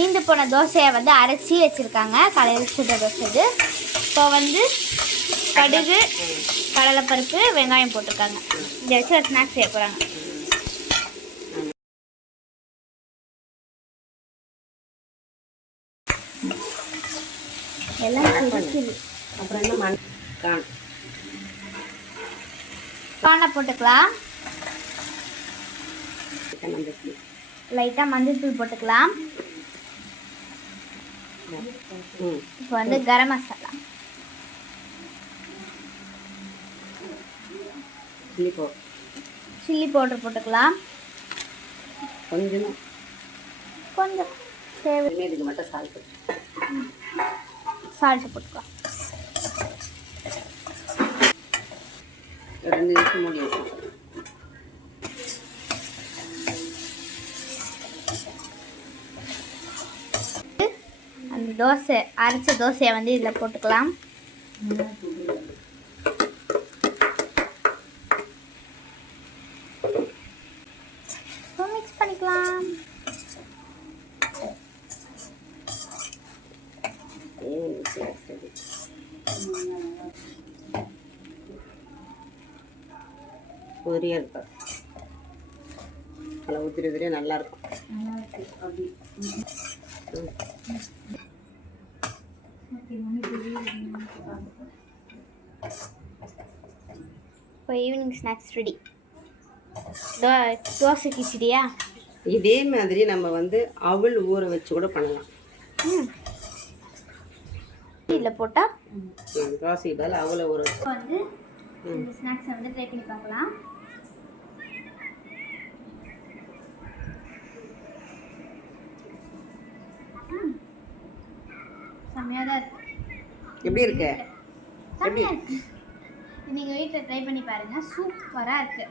மீந்து போன தோசையை வந்து அரைச்சி வச்சுருக்காங்க. காலையில் சுடுற தோசை இது. இப்போ வந்து கடுகு, கடலைப்பருப்பு, வெங்காயம் போட்டிருக்காங்க. இதை வச்சு ஒரு ஸ்நாக்ஸ் செய்ய போகிறாங்க. எல்லாம் இருக்குது. அப்புறம் என்ன காண போட்டுக்கலாம். லைட்டாக மஞ்சள் தூள் போட்டுக்கலாம். இப்போ வந்து கரம் மசாலா, சில்லி பவுடர் போட்டுக்கலாம். கொஞ்சம் இதுக்கு மட்டும் சால்ட்டு போட்டுக்கலாம். 2 நிமிஷம் மூடி வச்சு அந்த தோசை அரைச்ச தோசையை வந்து இதில் போட்டுக்கலாம். மிக்ஸ் பண்ணிக்கலாம். உதிரியாக இருக்கும். நல்லா உதிரியாக நல்லாயிருக்கும். இப்போ ஈவினிங் ஸ்நாக்ஸ் ரெடி. தோசை கிச்சடியா? இதே மாதிரி நம்ம வந்து அவல் ஊற வச்சு கூட பண்ணலாம். இதில் போட்டால் தோசை பதில் அவலை ஊற வச்சு வந்து இந்த ஸ்நாக்ஸை வந்து ட்ரை பண்ணி பார்க்கலாம். செம்மையாக தான் இருக்கு. எப்படி இருக்கு? செம்மையாக இருக்கு. நீங்கள் வீட்டில் ட்ரை பண்ணி பாருங்கள். சூப்பராக இருக்குது.